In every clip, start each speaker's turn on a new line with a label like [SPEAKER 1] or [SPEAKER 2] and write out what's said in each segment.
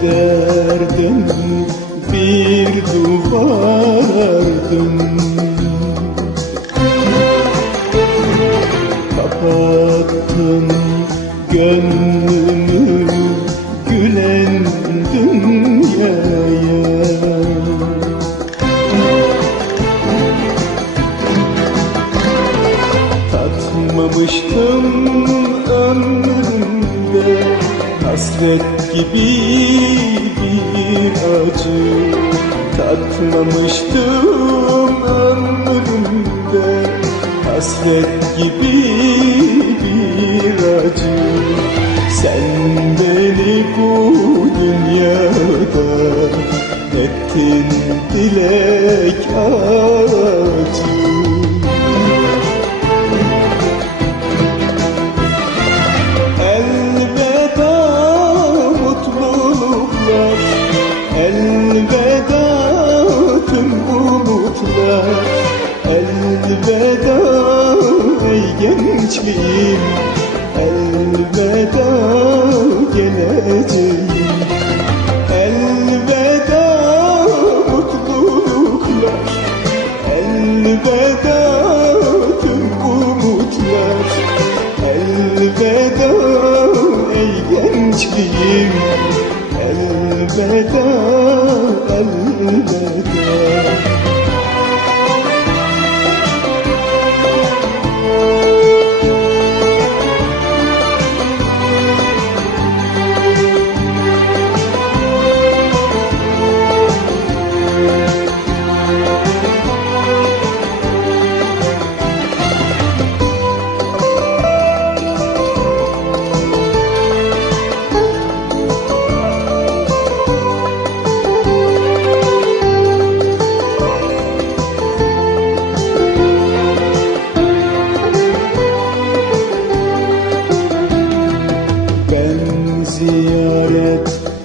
[SPEAKER 1] Kederden bir duvar ördüm Kapattım gönlümü gülen dünyaya. Tatmamıştım ömrümde Hasret gibi bir acı Tatmamıştım ömrümde. Hasret gibi bir acı. Sen beni bu dünyada Ettin dilek ağacı Elveda ey gençliğim. Elveda geleceğim. Elveda mutluluklar. Elveda tüm umutlar. Elveda ey gençliğim. Elveda, elveda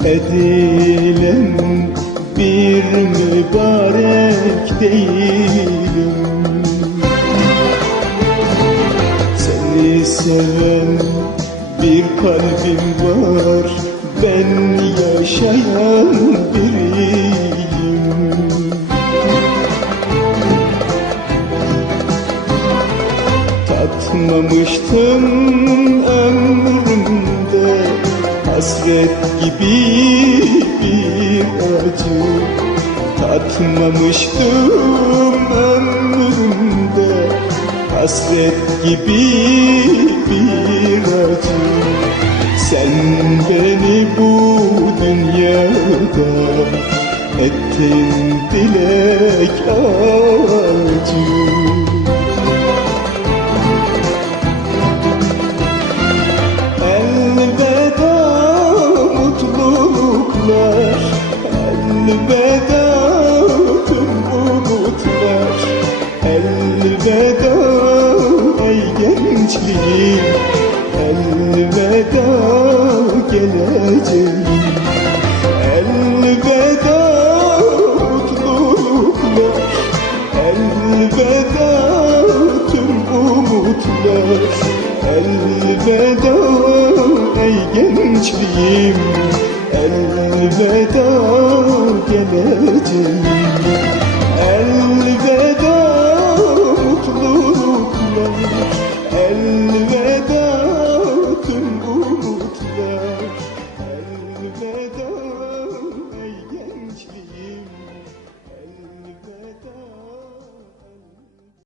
[SPEAKER 1] edilen bir mübarek değilim. Seni seven bir kalbim var Ben yaşayan biriyim. Tatmamıştım Hasret gibi bir acı Tatmamıştım ömrümde Hasret gibi bir acı. Sen beni bu dünyada Ettin dilek ağacı Elveda ey gençliğim. Elveda geleceğim. Elveda mutluluklar. Elveda tüm umutlar. Elveda ey gençliğim. Elveda geleceğim